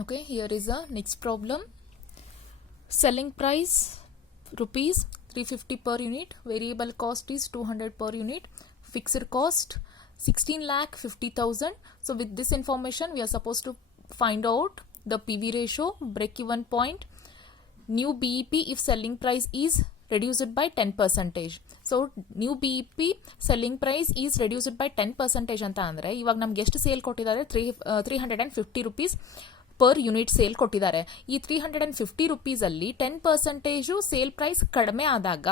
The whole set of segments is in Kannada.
Okay, here is a next problem. Selling price rupees 350 per unit, variable cost is 200 per unit, fixed cost 16 lakh 50,000. So with this information we are supposed to find out the PV ratio, break even point, new BEP if selling price is reduced by 10 percentage. So new B E P selling price is reduced by 10% ಅಂತ ಅಂದರೆ ಇವಾಗ ನಮ್ಗೆ ಎಷ್ಟು ಸೇಲ್ ಕೊಟ್ಟಿದ್ದಾರೆ 350 rupees ಪರ್ ಯೂನಿಟ್ ಸೇಲ್ ಕೊಟ್ಟಿದ್ದಾರೆ. ಈ 350 rupeesಅಲ್ಲಿ 10% ಸೇಲ್ ಪ್ರೈಸ್ ಕಡಿಮೆ ಆದಾಗ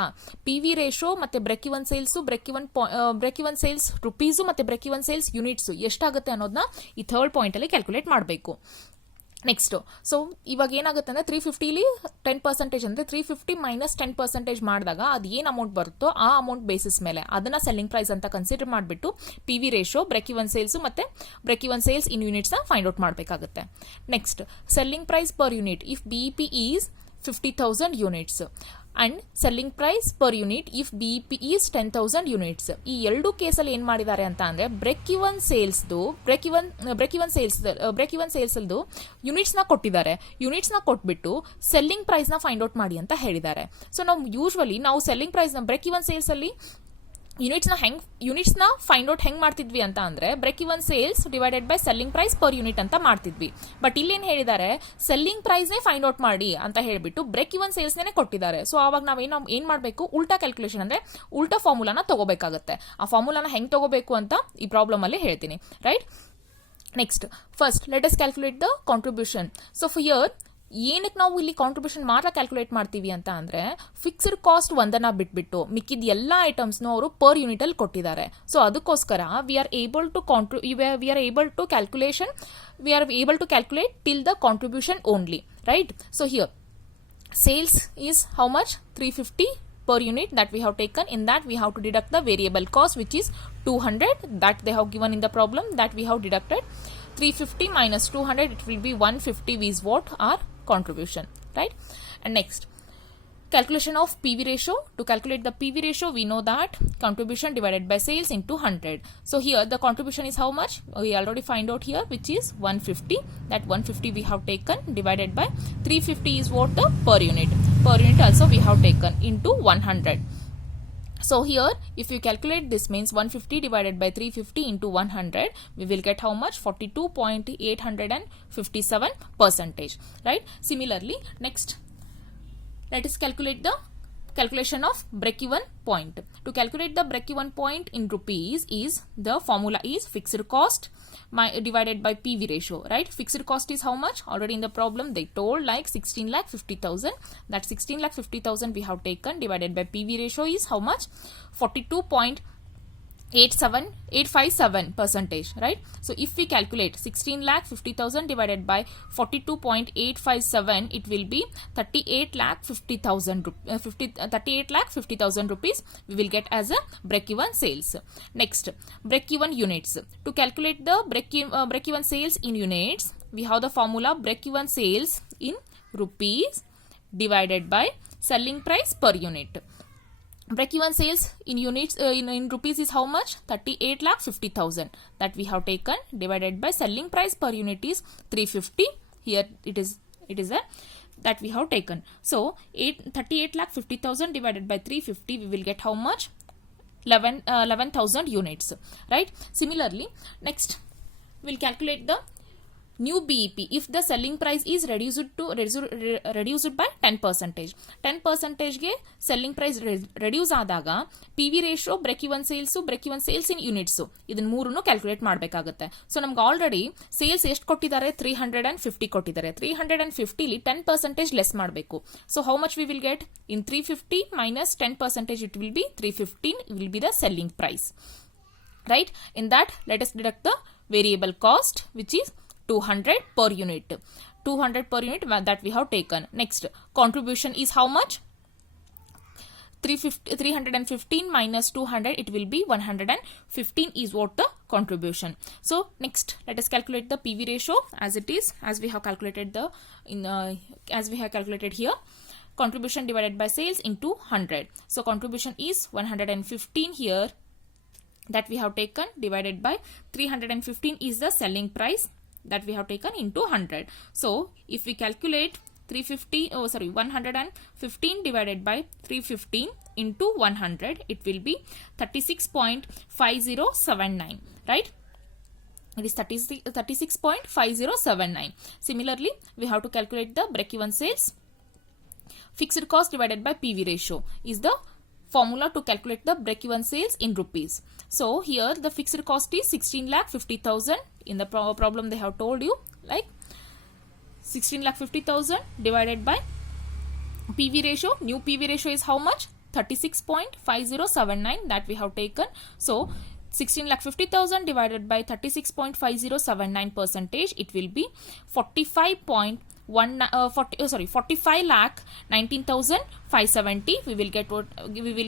ಪಿ ವಿ ರೇಷೋ ಮತ್ತೆ break even sales break even sales rupees ಮತ್ತೆ ಬ್ರೇಕ್ ಇವನ್ ಸೇಲ್ಸ್ ಯೂನಿಟ್ಸ್ ಎಷ್ಟಾಗುತ್ತೆ ಅನ್ನೋದನ್ನ ಈ ಥರ್ಡ್ ಪಾಯಿಂಟ್ ಅಲ್ಲಿ ಕ್ಯಾಲ್ಕುಲೇಟ್ ಮಾಡಬೇಕು. ನೆಕ್ಸ್ಟ್ ಸೊ ಇವಾಗ ಏನಾಗುತ್ತೆ ಅಂದ್ರೆ 350ಲಿ 10% ಅಂದ್ರೆ 350 ಮೈನಸ್ 10% ಮಾಡಿದಾಗ ಅದು ಏನು ಅಮೌಂಟ್ ಬರುತ್ತೋ ಆ ಅಮೌಂಟ್ ಬೇಸಿಸ್ ಮೇಲೆ ಅದನ್ನ ಸೆಲ್ಲಿಂಗ್ ಪ್ರೈಸ್ ಅಂತ ಕನ್ಸಿಡರ್ ಮಾಡಿಬಿಟ್ಟು P V ratio, break even sales ಮತ್ತೆ break even sales in units find out ಮಾಡಬೇಕಾಗುತ್ತೆ. Next selling price per unit if BEP is 50,000 units and selling price per unit if BEP is 10,000 units. ಈ ಎರಡು ಕೇಸಲ್ಲಿ ಏನ್ ಮಾಡಿದ್ದಾರೆ ಅಂತ ಅಂದ್ರೆ ಬ್ರೇಕ್ ಇವನ್ ಸೇಲ್ಸ್ ಯೂನಿಟ್ಸ್ ನ ಕೊಟ್ಟಿದ್ದಾರೆ. ಯೂನಿಟ್ಸ್ ನ ಕೊಟ್ಬಿಟ್ಟು ಸೆಲ್ಲಿಂಗ್ ಪ್ರೈಸ್ ನ ಫೈಂಡ್ ಔಟ್ ಮಾಡಿ ಅಂತ ಹೇಳಿದ್ದಾರೆ. ಸೊ ನಾವು ಸೆಲ್ಲಿಂಗ್ ಪ್ರೈಸ್ ನ ಬ್ರೇಕ್ ಇವನ್ ಸೇಲ್ಸ್ ಅಲ್ಲಿ ಯೂನಿಟ್ಸ್ ನ ಫೈಂಡ್ ಔಟ್ ಹೆಂಗ್ ಮಾಡ್ತಿದ್ವಿ ಅಂತ ಅಂದ್ರೆ break even sales divided by selling price per unit ಅಂತ ಮಾಡ್ತಿದ್ವಿ. ಬಟ್ ಇಲ್ಲಿ ಏನ್ ಹೇಳಿದ್ದಾರೆ ಸೆಲ್ಲಿಂಗ್ ಪ್ರೈಸ್ ನೇ ಫೈಂಡ್ ಔಟ್ ಮಾಡಿ ಅಂತ ಹೇಳ್ಬಿಟ್ಟು ಬ್ರೇಕ್ ಇವನ್ ಸೇಲ್ಸ್ ನೇ ಕೊಟ್ಟಿದ್ದಾರೆ. ಸೊ ಅವಾಗ ನಾವ್ ಏನ್ ಮಾಡ್ಬೇಕು, ಉಲ್ಟಾ ಕ್ಯಾಲ್ಕುಲೇಷನ್ ಅಂದ್ರೆ ಉಲ್ಟಾ ಫಾರ್ಮುಲಾನ ತಗೋಬೇಕಾಗುತ್ತೆ. ಆ ಫಾರ್ಮುಲಾನ ಹೆಂಗ್ ತಗೋಬೇಕು ಅಂತ ಈ ಪ್ರಾಬ್ಲಮ್ ಅಲ್ಲಿ ಹೇಳ್ತೀನಿ. Right, next first let us calculate the contribution. So here ಏನಕ್ಕೆ ನಾವು ಇಲ್ಲಿ ಕಾಂಟ್ರಿಬ್ಯೂಷನ್ ಮಾತ್ರ ಕ್ಯಾಲ್ಕುಲೇಟ್ ಮಾಡ್ತೀವಿ ಅಂತ ಅಂದ್ರೆ ಫಿಕ್ಸ್ಡ್ ಕಾಸ್ಟ್ ಒಂದನ್ನ ಬಿಟ್ಬಿಟ್ಟು ಮಿಕ್ಕಿದ ಎಲ್ಲಾ ಐಟಮ್ಸ್ನು ಅವರು ಪರ್ ಯೂನಿಟ್ ಅಲ್ಲಿ ಕೊಟ್ಟಿದ್ದಾರೆ. ಸೊ ಅದಕ್ಕೋಸ್ಕರ we are able to calculate till the contribution only. Right, so here sales is how much 350 per unit that we have taken. In that we have to deduct the variable cost which is 200 that they have given in the problem, that we have deducted. 350 minus 200 it will be 150 is what our contribution. Right, and next calculation of PV ratio. To calculate the PV ratio we know that contribution divided by sales into 100. So here the contribution is how much, we already find out here, which is 150. That 150 we have taken divided by 350 is what, the per unit also we have taken into 100. So here if you calculate this means 150 divided by 350 into 100 we will get how much, 42.857%. Right, similarly next let us calculate the calculation of break-even point. To calculate the break-even point in rupees is the formula is fixed cost divided by PV ratio. Right, fixed cost is how much, already in the problem they told, like 16,50,000. That 16,50,000 we have taken divided by PV ratio is how much, 42.857%. Right, so if we calculate 16,50,000 divided by 42.857 it will be 38,50,000 rupees we will get as a break even sales. Next, break even units. To calculate the break even sales in units we have the formula break even sales in rupees divided by selling price per unit. Break even sales in units in rupees is how much, 38,50,000 that we have taken divided by selling price per unit is 350. Here it is a that we have taken. So 38,50,000 divided by 350 we will get how much, 11,000 units. Right, similarly next we'll calculate the new BEP if the selling price is reduced by 10%. 10% ಗೆ ಸೆಲ್ಲಿಂಗ್ ಪ್ರೈಸ್ ರೆಡ್ಯೂಸ್ ಆದಾಗ P V ratio, break even sales in units ಇದನ್ನ ಮೂರನ್ನು ಕ್ಯಾಲ್ಕುಲೇಟ್ ಮಾಡಬೇಕಾಗುತ್ತೆ. ಸೊ ನಮ್ಗೆ ಆಲ್ರೆಡಿ ಸೇಲ್ಸ್ ಎಷ್ಟು ಕೊಟ್ಟಿದ್ದಾರೆ, 350 ಕೊಟ್ಟಿದ್ದಾರೆ. 350ಲಿ 10% ಲೆಸ್ ಮಾಡಬೇಕು. So how much we will get, in 350 minus 10% it will be 315 will be the selling price. Right, in that let us deduct the variable cost which is 200 per unit. 200 per unit that we have taken. Next, contribution is how much, 315 minus 200 it will be 115 is what the contribution. So next let us calculate the PV ratio as it is, as we have calculated here. Contribution divided by sales into 100. So contribution is 115 here that we have taken divided by 315 is the selling price that we have taken into 100. So if we calculate 115 divided by 315 into 100, it will be 36.5079, right? It is 36.5079. Similarly, we have to calculate the break-even sales. Fixed cost divided by PV ratio is the formula to calculate the break-even sales in rupees. So here the fixed cost is 16,50,000. In the problem they have told you, like 16,50,000 divided by PV ratio. New PV ratio is how much? 36.5079 that we have taken. So 16,50,000 divided by 36.5079 percentage, it will be 45,19,570. We will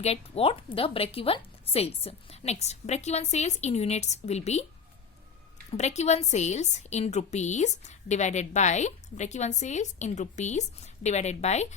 get what the break-even sales. Next, break-even sales in units will be break-even sales in rupees divided by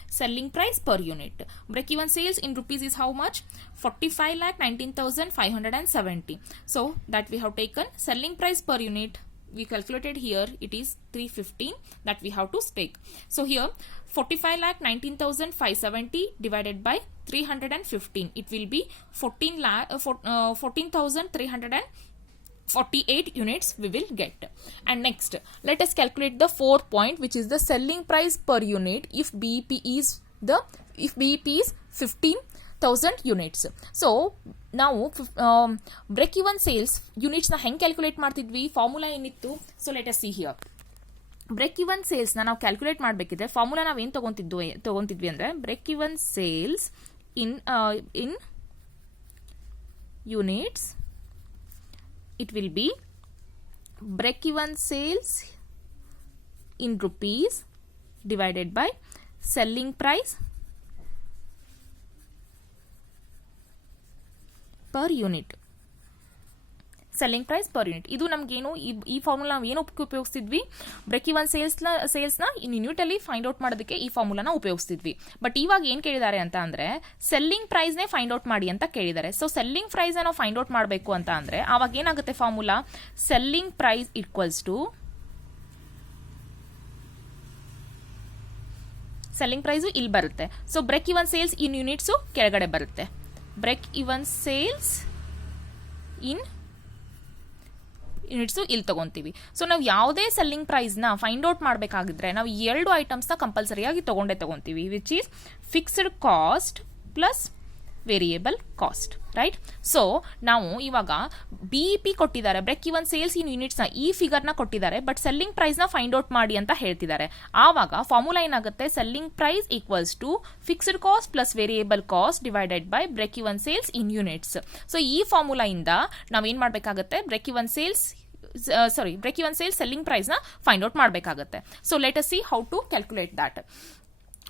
selling price per unit. Break-even sales in rupees is how much? 45,19,570. So that we have taken selling price per unit. We calculated here, it is 315 that we have to take. So here 45,19,570 divided by 315, it will be 14,348 units we will get. And next, let us calculate the 4th point, which is the selling price per unit if BEP is 15,000 units. So ನಾವು ಬ್ರೇಕ್ ಇವನ್ ಸೇಲ್ಸ್ ಯೂನಿಟ್ಸ್ನ ಹೆಂಗೆ ಕ್ಯಾಲ್ಕುಲೇಟ್ ಮಾಡ್ತಿದ್ವಿ? ಫಾರ್ಮುಲಾ ಏನಿತ್ತು? So let us see here. Break even ಸೇಲ್ಸ್ನ ನಾವು ಕ್ಯಾಲ್ಕುಲೇಟ್ ಮಾಡಬೇಕಿದ್ರೆ ಫಾರ್ಮುಲಾ ನಾವೇನು ತಗೊಂತಿದ್ವಿ ಅಂದರೆ break even sales in units, it will be break-even sales in rupees divided by selling price per unit. Selling price per unit. ಇದು ನಮಗೇನು ಈ ಫಾರ್ಮುಲಾ ನಾವು ಏನು ಉಪಯೋಗಿಸ್ತಿದ್ವಿ? ಬ್ರೇಕ್ ಇವನ್ ಸೇಲ್ಸ್ನ ಇನ್ ಯೂನಿಟ್ ಅಲ್ಲಿ ಫೈಂಡ್ ಔಟ್ ಮಾಡೋದಕ್ಕೆ ಈ ಫಾರ್ಮುಲಾನ ಉಪಯೋಗಿಸ್ತಿದ್ವಿ. ಬಟ್ ಇವಾಗ ಏನು ಕೇಳಿದ್ದಾರೆ ಅಂತ ಅಂದ್ರೆ ಸೆಲ್ಲಿಂಗ್ ಪ್ರೈಸ್ನೇ ಫೈಂಡ್ ಔಟ್ ಮಾಡಿ ಅಂತ ಕೇಳಿದ್ದಾರೆ. ಸೊ ಸೆಲ್ಲಿಂಗ್ ಪ್ರೈಸ್ ನಾವು ಫೈಂಡ್ ಔಟ್ ಮಾಡಬೇಕು ಅಂತ ಅಂದ್ರೆ ಅವಾಗ ಏನಾಗುತ್ತೆ formula? Selling price equals to selling price ಇಲ್ಲಿ ಬರುತ್ತೆ. So break even sales in units ಕೆಳಗಡೆ ಬರುತ್ತೆ. Break even sales in units ಇಲ್ಲಿ ತಗೊಂತೀವಿ. ಸೊ ನಾವು ಯಾವುದೇ ಸೆಲ್ಲಿಂಗ್ ಪ್ರೈಸ್ನ ಫೈಂಡ್ ಔಟ್ ಮಾಡಬೇಕಾಗಿದ್ರೆ ನಾವು 2 ಐಟಮ್ಸ್ನ ಕಂಪಲ್ಸರಿಯಾಗಿ ತಗೊಂತೀವಿ, which is fixed cost plus variable cost, right? So ನಾವು ಇವಾಗ ಬಿಇಪಿ ಕೊಟ್ಟಿದ್ದಾರೆ, ಬ್ರೇಕ್ ಇವನ್ ಸೇಲ್ಸ್ ಇನ್ ಯೂನಿಟ್ಸ್ನ ಈ ಫಿಗರ್ನ ಕೊಟ್ಟಿದ್ದಾರೆ, ಬಟ್ ಸೆಲ್ಲಿಂಗ್ ಪ್ರೈಸ್ನ ಫೈಂಡ್ ಔಟ್ ಮಾಡಿ ಅಂತ ಹೇಳ್ತಿದ್ದಾರೆ. ಆವಾಗ ಫಾರ್ಮುಲಾ ಏನಾಗುತ್ತೆ? Selling price equals to fixed cost plus variable cost divided by break even sales in units. So ಈ ಫಾರ್ಮುಲಾ ಇಂದ ನಾವೇನ್ ಮಾಡಬೇಕಾಗುತ್ತೆ? ಬ್ರೇಕ್ ಇವನ್ ಸೇಲ್ಸ್ ಸೆಲ್ಲಿಂಗ್ ಪ್ರೈಸ್ನ ಫೈಂಡ್ ಔಟ್ ಮಾಡಬೇಕಾಗುತ್ತೆ. So let us see how to calculate that.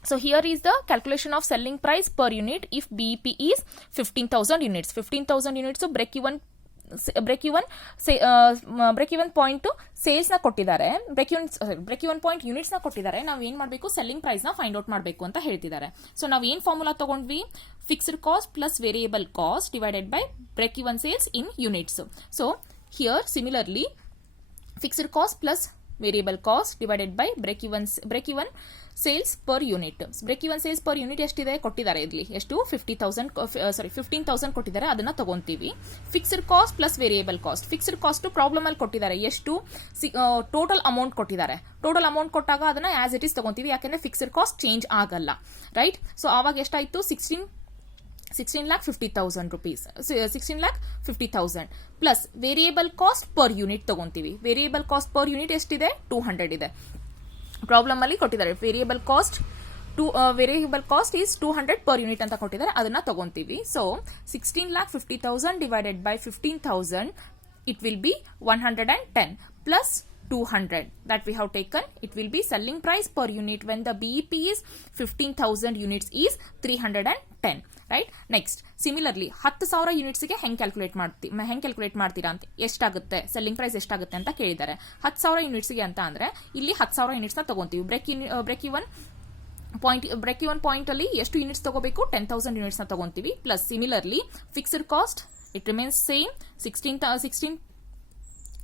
So here is the calculation of selling price per unit if BEP is 15,000 units. 15,000 units break even point sales ನ ಕೊಟ್ಟಿದ್ದಾರೆ, ಬ್ರೇಕ್ ಇವನ್ ಪಾಯಿಂಟ್ ಯೂನಿಟ್ಸ್ ನ ಕೊಟ್ಟಿದ್ದಾರೆ. ನಾವು ಏನ್ ಮಾಡಬೇಕು? ಸೆಲ್ಲಿಂಗ್ ಪ್ರೈಸ್ ನ ಫೈಂಡ್ ಔಟ್ ಮಾಡಬೇಕು ಅಂತ ಹೇಳ್ತಿದ್ದಾರೆ. ಸೊ ನಾವು ಏನ್ ಫಾರ್ಮುಲಾ ತಗೊಂಡ್ವಿ? Fixed cost plus variable cost divided by break even sales in units. So here similarly fixed cost plus variable cost divided by break even sales per unit. Break even sales per unit ಎಷ್ಟಿದೆ ಕೊಟ್ಟಿದ್ದಾರೆ? ಇಲ್ಲಿ ಎಷ್ಟು? 15,000 ಕೊಟ್ಟಿದ್ದಾರೆ, ಅದನ್ನ ತಗೊಂತೀವಿ. Fixed cost plus variable cost. Fixed cost problem ಅಲ್ಲಿ ಕೊಟ್ಟಿದ್ದಾರೆ, ಎಷ್ಟು? ಟೋಟಲ್ ಅಮೌಂಟ್ ಕೊಟ್ಟಿದ್ದಾರೆ. ಟೋಟಲ್ ಅಮೌಂಟ್ ಕೊಟ್ಟಾಗ ಅದನ್ನ ಆಸ್ ಇಟ್ ಇಸ್ ತಗೊಂತೀವಿ, ಯಾಕಂದ್ರೆ ಫಿಕ್ಸ್ಡ್ ಕಾಸ್ಟ್ ಚೇಂಜ್ ಆಗಲ್ಲ, ರೈಟ್? ಸೊ ಆವಾಗ ಎಷ್ಟಾಯ್ತು? 16,50,000 rupees. 16,50,000 plus variable cost per unit ತಗೊಂತೀವಿ. ವೇರಿಯೇಬಲ್ ಕಾಸ್ಟ್ ಪರ್ ಯೂನಿಟ್ ಎಷ್ಟಿದೆ? 200 ಇದೆ. ಪ್ರಾಬ್ಲಮ್ ಅಲ್ಲಿ ಕೊಟ್ಟಿದ್ದಾರೆ variable cost is 200 per unit ಅಂತ ಕೊಟ್ಟಿದ್ದಾರೆ, ಅದನ್ನ ತಗೊಂತೀವಿ. So 16,50,000 divided by 15,000, it will be 110 plus 200 that we have taken. It will be selling price per unit when the BEP is 15,000 units is 310, right? Next, similarly 10,000 units ಗೆ ಹೆಂಗ್ ಕ್ಯಾಲ್ಕುಲೇಟ್ ಮಾಡ್ತೀರಾ ಅಂತ, ಎಷ್ಟಾಗುತ್ತೆ ಸೆಲ್ಲಿಂಗ್ ಪ್ರೈಸ್ ಎಷ್ಟಾಗುತ್ತೆ ಅಂತ ಕೇಳಿದ್ದಾರೆ. 10,000 units ಗೆ ಅಂತ ಅಂದ್ರೆ ಇಲ್ಲಿ 10,000 units ನ ತಗೊಂತೀವಿ. ಬ್ರೇಕ್ ಇವನ್ ಪಾಯಿಂಟ್ ಅಲ್ಲಿ ಎಷ್ಟು ಯೂನಿಟ್ಸ್ ತಗೋಬೇಕು? 10,000 units ನ ತಗೊಂತೀವಿ. Plus similarly fixed cost it remains same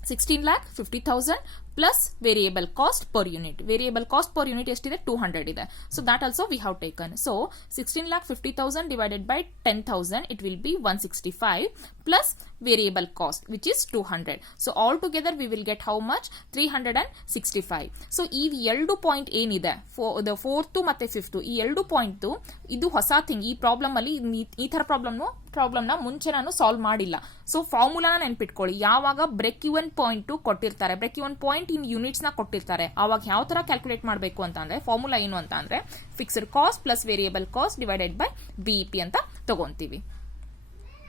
16,50,000 plus variable cost per unit. Variable cost per unit ಎಷ್ಟಿದೆ? 200 ಇದೆ. So that also we have taken. ಸೊ 16,50,000 divided by 10,000 it will be 165 plus variable cost which is 200. So all together we will get how much? 365. So ಈ ಎರಡು ಪಾಯಿಂಟ್ ಏನಿದೆ, ಫೋರ್ತ್ ಮತ್ತೆ ಫಿಫ್ತ್, ಈ ಎರಡು ಪಾಯಿಂಟ್ ಇದು ಹೊಸ ಥಿಂಗ್. ಈ ಪ್ರಾಬ್ಲಮ್ ಅಲ್ಲಿ ಈ ತರ ಪ್ರಾಬ್ಲಮ್ ನ ಮುಂಚೆ ನಾನು ಸಾಲ್ವ್ ಮಾಡಿಲ್ಲ. ಸೊ ಫಾರ್ಮುಲಾನ ನೆನ್ಪಿಟ್ಕೊಳ್ಳಿ. ಯಾವಾಗ ಬ್ರೇಕ್ ಇವನ್ ಪಾಯಿಂಟ್ ಕೊಟ್ಟಿರ್ತಾರೆ, break even point in units ನ ಕೊಟ್ಟಿರ್ತಾರೆ, ಅವಾಗ ಯಾವ ತರ ಕ್ಯಾಲ್ಕುಲೇಟ್ ಮಾಡಬೇಕು ಅಂತ ಅಂದ್ರೆ ಫಾರ್ಮುಲಾ ಏನು ಅಂತ ಅಂದ್ರೆ fixed cost plus variable cost divided by BEP ಅಂತ ತಗೊಂತೀವಿ.